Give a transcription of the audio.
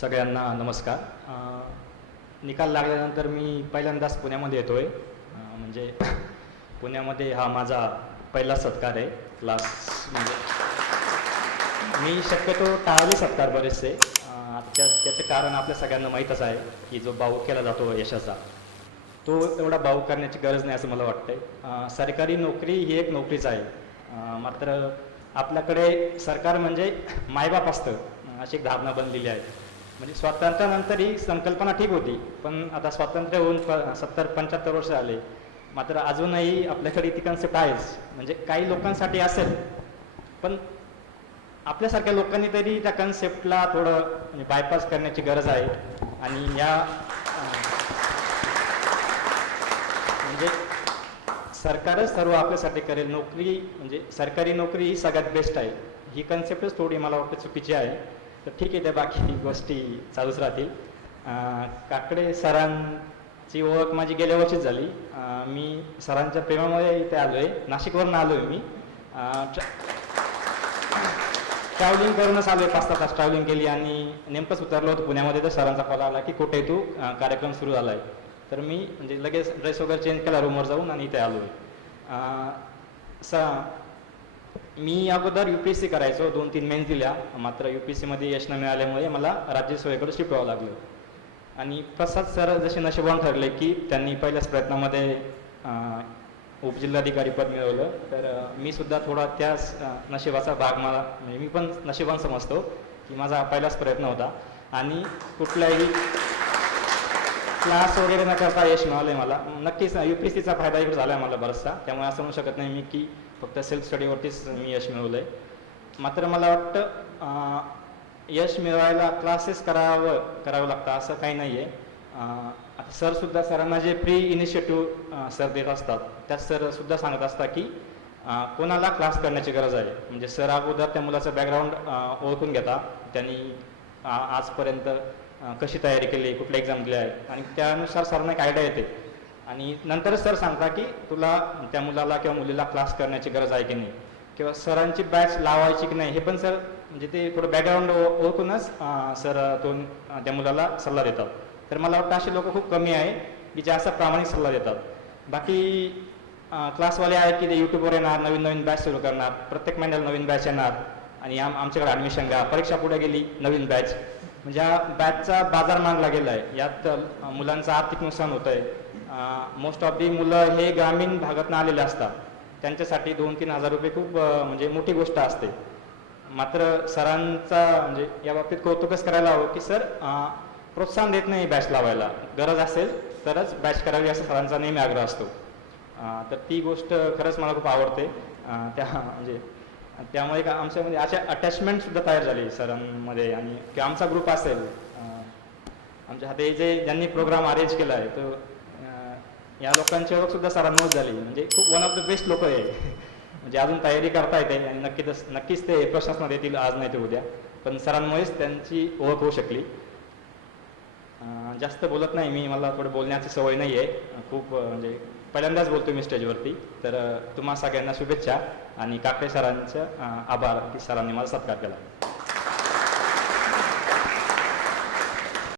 सगळ्यांना नमस्कार. निकाल लागल्यानंतर मी पहिल्यांदाच पुण्यामध्ये येतो आहे म्हणजे पुण्यामध्ये हा माझा पहिला सत्कार आहे. क्लास म्हणजे मी शक्यतो टाळले सत्कार बरेचसे. त्या त्याचं कारण आपल्या सगळ्यांना माहीतच आहे की जो भाऊ केला जातो यशाचा तो एवढा भाऊ करण्याची गरज नाही असं मला वाटतंय. सरकारी नोकरी ही एक नोकरीच आहे. मात्र आपल्याकडे सरकार म्हणजे मायबाप असतं. अशी एक धारणा बनलेली आहे. म्हणजे स्वातंत्र्यानंतर ही संकल्पना ठीक होती पण आता स्वातंत्र्य होऊन प सत्तर पंच्याहत्तर वर्ष आले मात्र अजूनही आपल्याकडे ती कन्सेप्ट आहेच. म्हणजे काही लोकांसाठी असेल पण आपल्यासारख्या लोकांनी तरी त्या कन्सेप्टला थोडं म्हणजे बायपास करण्याची गरज आहे. आणि या म्हणजे सरकारच सर्व आपल्यासाठी करेल. नोकरी म्हणजे सरकारी नोकरी ही सगळ्यात बेस्ट आहे. ही कन्सेप्टच थोडी मला वाटतं चुकीची आहे. तर ठीक आहे त्या बाकी गोष्टी चालूच राहतील. काकडे सरांची ओळख माझी गेल्या वर्षीच झाली. मी सरांच्या प्रेमामध्ये इथे आलो आहे नाशिकवरून आलो आहे मी ट्रॅव्हलिंग करूनच आलो आहे पाच तास ट्रॅव्हलिंग केली आणि नेमकंच उतरलो होतो पुण्यामध्ये. तर सरांचा कॉल आला की कुठे तू? कार्यक्रम सुरू झाला आहे तर मी म्हणजे लगेच ड्रेस वगैरे चेंज केला रूमवर जाऊन आणि इथे आलो आहे स मी अगोदर यू पी एस सी करायचो दोन तीन मेन्स दिल्या. मात्र यू पी एस सीमध्ये यश न मिळाल्यामुळे मला राज्यसेवेकडे शिफ्ट व्हावं लागलं. आणि प्रसाद सर जसे नशिबान ठरले की त्यांनी पहिल्याच प्रयत्नामध्ये उपजिल्हाधिकारी पद मिळवलं. तर मी सुद्धा थोडा त्याच नशिबाचा भाग मला म्हणजे मी पण नशिबान समजतो की माझा पहिलाच प्रयत्न होता. आणि कुठल्याही क्लास वगैरे न करता यश मिळालं मला. नक्कीच यू पी एस सीचा फायदा इकडे झाला आहे मला बराचसा. त्यामुळे असं म्हणू शकत नाही मी की फक्त सेल्फ स्टडीवरतीच मी यश मिळवलं आहे मात्र मला वाटतं यश मिळवायला क्लासेस करावं करावं लागतं असं काही नाही आहे आता सरसुद्धा सरांना जे प्री इनिशिएटिव्ह सर देत असतात त्यात सरसुद्धा सांगत असतात की कोणाला क्लास करण्याची गरज आहे? म्हणजे सर अगोदर त्या मुलाचं बॅकग्राऊंड ओळखून घेता त्यांनी आजपर्यंत कशी तयारी केली कुठल्या एक्झाम दिल्या आहेत? आणि त्यानुसार सरांना एक आयडिया येते. आणि नंतरच सर सांगता की तुला त्या मुलाला किंवा मुलीला क्लास करण्याची गरज आहे की नाही? किंवा सरांची बॅच लावायची की नाही? हे पण सर म्हणजे ते थोडं बॅकग्राऊंड ओळखूनच सर तो त्या मुलाला सल्ला देतात. तर मला वाटतं असे लोक खूप कमी आहे की जे असा प्रामाणिक सल्ला देतात. बाकी क्लासवाले आहेत की ते यूट्यूबवर येणार नवीन नवीन बॅच सुरू करणार प्रत्येक महिन्याला नवीन बॅच येणार. आणि आम आमच्याकडे ॲडमिशन घ्या परीक्षा पुढे गेली नवीन बॅच म्हणजे हा बॅचचा बाजार मांडला गेला आहे यात मुलांचं आर्थिक नुकसान होतं आहे मोस्ट ऑफ दी मुलं हे ग्रामीण भागातून आलेले असतात. त्यांच्यासाठी दोन तीन हजार रुपये खूप म्हणजे मोठी गोष्ट असते. मात्र सरांचा म्हणजे या बाबतीत कौतुकच करायला हवं की सर प्रोत्साहन देत नाही बॅच लावायला. गरज असेल तरच बॅच करावी असा सरांचा नेहमी आग्रह असतो. तर ती गोष्ट खरंच मला खूप आवडते. त्या म्हणजे त्यामुळे का आमच्यामध्ये अशा अटॅचमेंट सुद्धा तयार झाली सरांमध्ये आणि किंवा आमचा ग्रुप असेल. आमच्या हाते जे ज्यांनी प्रोग्राम अरेंज केला आहे तो या लोकांची ओळख सुद्धा सरांमुळेच झाली. म्हणजे खूप वन ऑफ द बेस्ट लोक आहे. म्हणजे अजून तयारी करता येते आणि नक्कीच नक्कीच ते प्रशासनात येतील आज नाही ते उद्या. पण सरांमुळेच त्यांची ओळख होऊ शकली. जास्त बोलत नाही मी मला थोडं बोलण्याची सवय नाही आहे खूप म्हणजे पहिल्यांदाच बोलतो मी स्टेजवरती. तर तुम्हा सगळ्यांना शुभेच्छा आणि काकडे सरांचं आभार की सरांनी मला सत्कार केला.